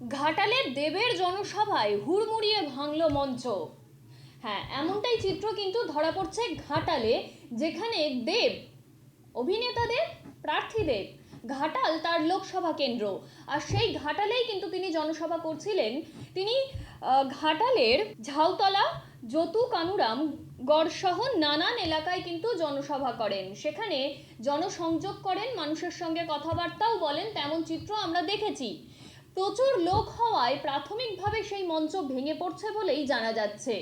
ঘাটালে দেবের জনসভায় হুড়মুড়িয়ে ভাঙল মঞ্চ। হ্যাঁ, এমনটাই চিত্র কিন্তু ধরা পড়ছে ঘাটালে, যেখানে দেব, অভিনেতা দেব, প্রার্থী দেব, ঘাটাল তার লোকসভা কেন্দ্র। আর সেই ঘাটালেই কিন্তু তিনি জনসভা করছিলেন। তিনি ঘাটালের ঝাউতলা, যতু কানুরাম গড় সহ নানান এলাকায় কিন্তু জনসভা করেন, সেখানে জনসংযোগ করেন, মানুষের সঙ্গে কথাবার্তাও বলেন, তেমন চিত্র আমরা দেখেছি। প্রচুর লোক হওয়ায় প্রাথমিকভাবে সেই মঞ্চ ভেঙে পড়ছে বলেই জানা যাচ্ছে।